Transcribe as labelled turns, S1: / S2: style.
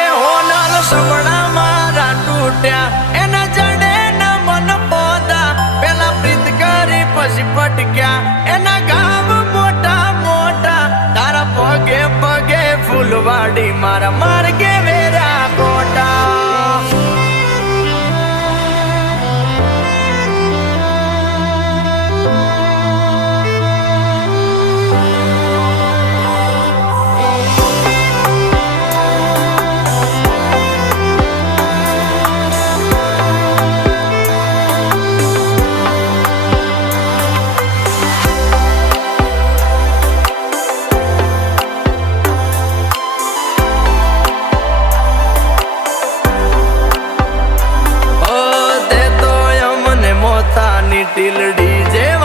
S1: એ હોનલ સમણા મારા તૂટ્યા. એના જડે મન પોદા પેલા પ્રીત કરી, પછી પટક્યા એના ગામ મોટા મોટા. તારા પગે પગે ફૂલવાડી મારા મા માતાની ટીલડી જે